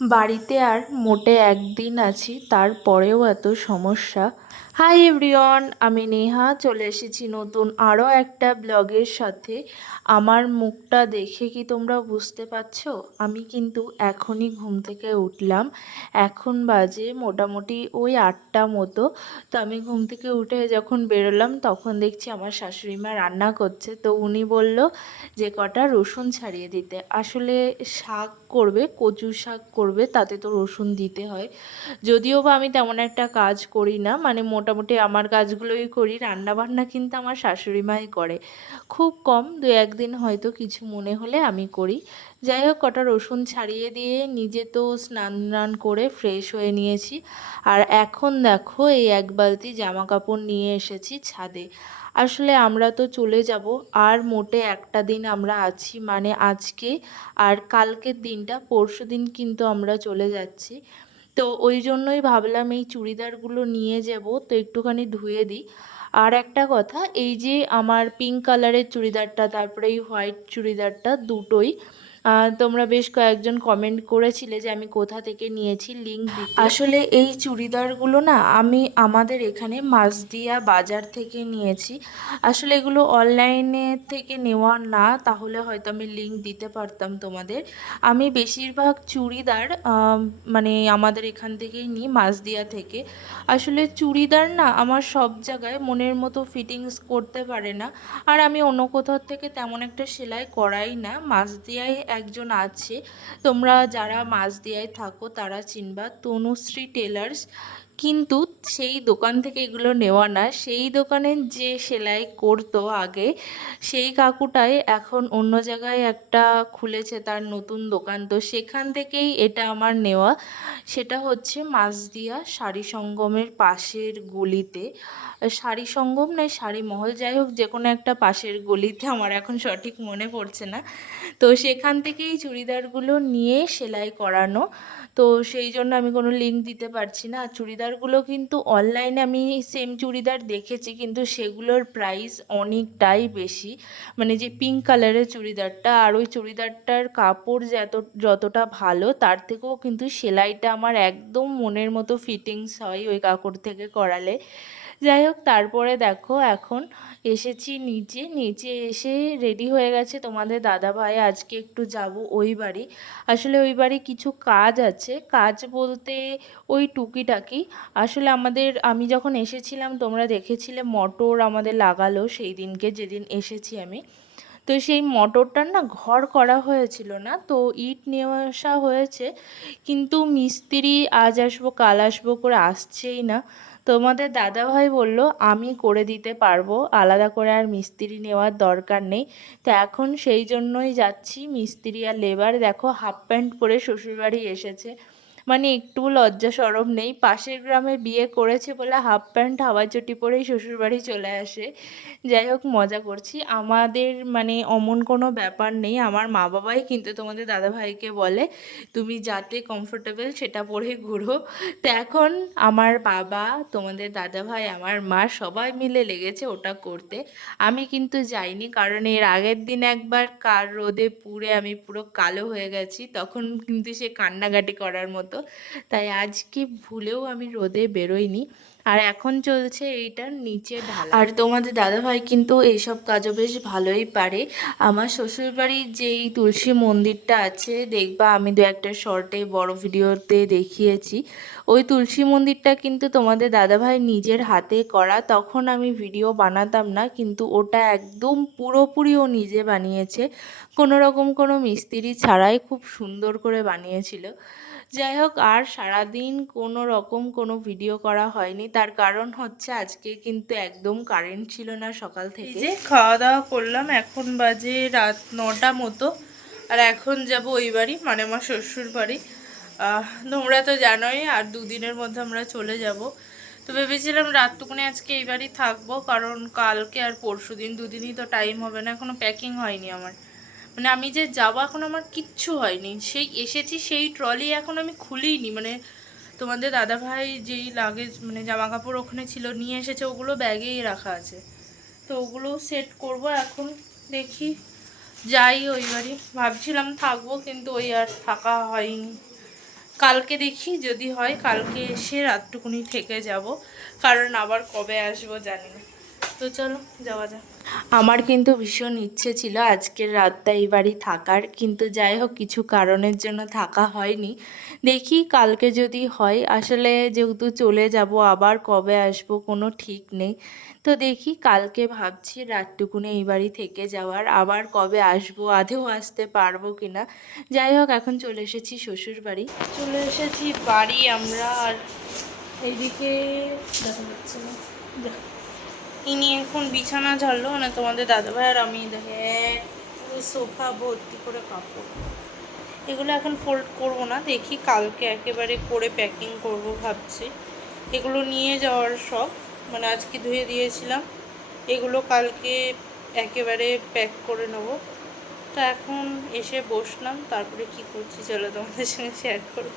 বাড়িতে আর মোটে একদিন আছি তারপরেও এত সমস্যা। হাই এভরিওয়ান আমি নেহা, চলে এসেছি নতুন আরও একটা ব্লগের সাথে। আমার মুখটা দেখে কি তোমরা বুঝতে পারছ? আমি কিন্তু এখনই ঘুম থেকে উঠলাম। এখন বাজে মোটামুটি ওই আটটা মতো। তো আমি ঘুম থেকে উঠে যখন বেরোলাম, তখন দেখছি আমার শাশুড়ি মা রান্না করছে। তো উনি বলল যে, কটা রসুন ছাড়িয়ে দিতে। আসলে শাক করবে, কচু শাক করবে, তাতে তো রসুন দিতে হয়। যদিও বা আমি তেমন একটা কাজ করি না মানে মোটামুটি আমার কাজগুলোই করি। রান্নাবান্না কিন্তু আমার শাশুড়ি মাই করে। খুব কম দু একদিন হয়তো কিছু মনে হলে আমি করি। যাই হোক, কটা রসুন ছাড়িয়ে দিয়ে নিজে তো স্নান টান করে ফ্রেশ হয়ে নিয়েছি। আর এখন দেখো এই এক বালতি জামা কাপড় নিয়ে এসেছি ছাদে। আসলে আমরা তো চলে যাব। আর মোটে একটা দিন আমরা আছি মানে আজকে আর কালকের দিনটা পরশু দিন কিন্তু আমরা চলে যাচ্ছি। তো ওই জন্যই ভাবলাম এই চুড়িদারগুলো নিয়ে যাব, তো একটুখানি ধুয়ে দিই। আর একটা কথা, এই যে আমার পিঙ্ক কালারের চুড়িদারটা, তারপরে এই হোয়াইট চুড়িদারটা দুটোই তোমরা বেশ কয়েকজন কমেন্ট করেছিলে যে আমি কোথা থেকে নিয়েছি লিঙ্ক আসলে এই চুড়িদারগুলো না আমি আমাদের এখানে মাসদিয়া বাজার থেকে নিয়েছি। আসলে এগুলো অনলাইনে থেকে নেওয়া না, তাহলে হয়তো আমি লিঙ্ক দিতে পারতাম তোমাদের। আমি বেশিরভাগ চুড়িদার মানে আমাদের এখান থেকেই নিই মাসদিয়া থেকে। আসলে চুড়িদার না আমার সব জায়গায় মনের মতো ফিটিংস করতে পারে না। আর আমি অন্য কোথাও থেকে তেমন একটা সেলাই করাই না। মাসদিয়ায় একজন আছে। তোমরা যারা মাসদিয়ায় থাকো তারা চিনবা। তনুশ্রী টেলার্স কিন্তু সেই দোকান থেকে এগুলো নেওয়া না। সেই দোকানে যে সেলাই করতো আগে, সেই কাকুটাই এখন অন্য জায়গায় একটা খুলেছে তার নতুন দোকান। তো সেখান থেকেই এটা আমার নেওয়া। সেটা হচ্ছে মাসদিয়া শাড়ি সঙ্গমের পাশের গলিতে। শাড়ি সঙ্গম নয়, শাড়ি মহল, যাই হোক, যে কোনো একটা পাশের গলিতে। আমার এখন সঠিক মনে পড়ছে না। তো সেখান থেকেই চুড়িদারগুলো নিয়ে সেলাই করানো। তো সেই জন্য আমি কোনো লিঙ্ক দিতে পারছি না। আর চুড়িদারগুলো কিন্তু অনলাইনে আমি সেম চুড়িদার দেখেছি, কিন্তু সেগুলোর প্রাইস অনেকটাই বেশি। মানে যে পিঙ্ক কালারের চুড়িদারটা আর ওই চুড়িদারটার কাপড় যত, যতটা ভালো, তার থেকেও কিন্তু সেলাইটা আমার একদম মনের মতো ফিটিংস হয় ওই কাপড় থেকে করালে। যাই হোক, তারপরে দেখো এখন এসেছি নিচে। নিচে এসে রেডি হয়ে গেছে তোমাদের দাদা ভাই। আজকে একটু যাব ওই বাড়ি। আসলে ওই বাড়ি কিছু কাজ আছে। কাজ বলতে ওই টুকিটাকি। আসলে আমাদের, আমি যখন এসেছিলাম, তোমরা দেখেছিলে মটর আমাদের লাগালো সেই দিনকে, যেদিন এসেছি আমি। তো সেই মটরটার না ঘর করা হয়েছিল না, তো ইট নিয়ে আসা হয়েছে। কিন্তু মিস্ত্রি আজ আসব, কাল আসব করে আসছেই না। তোমাদের দাদাভাই বলল, আমি করে দিতে পারব, আলাদা করে আর মিস্ত্রি নেওয়ার দরকার নেই। তো এখন সেই জন্যই যাচ্ছি, মিস্ত্রি আর লেবার দেখো, হাফ প্যান্ট পরে শ্বশুরবাড়ি এসেছে। মানে একটু লজ্জা সরম নেই। পাশের গ্রামে বিয়ে করেছে বলে হাফ প্যান্ট, হাওয়াই চটি পরেই শ্বশুরবাড়ি চলে আসে। যাই হোক, মজা করছি। আমাদের মানে অমন কোনো ব্যাপার নেই। আমার মা বাবাই কিন্তু তোমাদের দাদাভাইকে বলে, তুমি যাতে কমফোর্টেবল সেটা পরে ঘুরো। তো এখন আমার বাবা, তোমাদের দাদাভাই, আমার মা সবাই মিলে লেগেছে ওটা করতে। আমি কিন্তু যাইনি কারণ এর আগের দিন একবার কার রোদে পুড়ে আমি পুরো কালো হয়ে গেছি। তখন কিন্তু সে কান্নাকাটি করার মতো। তাই আজকে ভুলেও আমি রোদে বেরোইনি। আর এখন চলছে এইটার নিচে ঢালা। আর তোমাদের দাদাভাই কিন্তু এইসব কাজও বেশ ভালোই পারে। আমার শ্বশুরবাড়ির যেই তুলসী মন্দিরটা আছে, দেখবা আমি দু একটা শর্টে বড় ভিডিওতে দেখিয়েছি। ওই তুলসী মন্দিরটা কিন্তু তোমাদের দাদাভাই নিজের হাতে করা, তখন আমি ভিডিও বানাতাম না, কিন্তু ওটা একদম পুরোপুরি ও নিজে বানিয়েছে। কোনো রকম কোনো মিস্ত্রি ছাড়াই খুব সুন্দর করে বানিয়েছিল। যাই হোক আর সারাদিন কোনো রকম কোনো ভিডিও করা হয়নি। তার কারণ হচ্ছে আজকে কিন্তু একদম কারেন্ট ছিল না সকাল থেকে। যে খাওয়া দাওয়া করলাম এখন বাজে রাত নটা মতো। আর এখন যাব ওই বাড়ি মানে আমার শ্বশুর বাড়ি। তোমরা তো জানোই আর দুদিনের মধ্যে আমরা চলে যাব। তো ভেবেছিলাম রাতটুকুনি আজকে এই বাড়ি থাকব কারণ কালকে আর পরশু দিন দুদিনই তো টাইম হবে না এখনও প্যাকিং হয়নি আমার। মানে আমি যে যাব এখন আমার কিচ্ছু হয়নি। সেই এসেছি, সেই ট্রলি এখন আমি খুলিনি। মানে তোমাদের দাদাভাই যেই লাগেজ মানে জামা কাপড় ওখানে ছিল, নিয়ে এসেছে, ওগুলো ব্যাগেই রাখা আছে। তো ওগুলো সেট করব এখন, দেখি। যাই ওই বাড়ি। ভাবছিলাম থাকব, কিন্তু ওই আর থাকা হয়নি। কালকে দেখি, যদি হয়, কালকে এসে রাতটুকুনি থেকে যাব। কারণ আবার কবে আসব জানি না। তো চলো, যাওয়া যাক। আমার কিন্তু ভীষণ ইচ্ছে ছিল আজকের রাতটা এই বাড়ি থাকার, কিন্তু যাই হোক, কিছু কারণের জন্য থাকা হয়নি। দেখি কালকে যদি হয়, আসলে যেহেতু চলে যাব, আবার কবে আসব কোনো ঠিক নেই। তো দেখি কালকে ভাবছি রাতটুকুনে এই বাড়ি থেকে যাওয়ার, আবার কবে আসব আধেও আসতে পারব কিনা। যাই হোক, এখন চলে এসেছি শ্বশুর বাড়ি চলে এসেছি বাড়ি আমরা, আর এইদিকে দেখা যাচ্ছে না। ইনি এখন বিছানা ঝাড়লো মানে তোমাদের দাদাভাই আর আমি দেখে পুরো সোফা ভর্তি করে কাপড়। এগুলো এখন ফোল্ড করব না, দেখি কালকে একেবারে করে প্যাকিং করব ভাবছি। এগুলো নিয়ে যাওয়ার সব মানে আজকে ধুয়ে দিয়েছিলাম। এগুলো কালকে একেবারে প্যাক করে নেব। তা এখন এসে বসলাম, তারপরে কি করছি চলো তোমাদের সঙ্গে শেয়ার করব।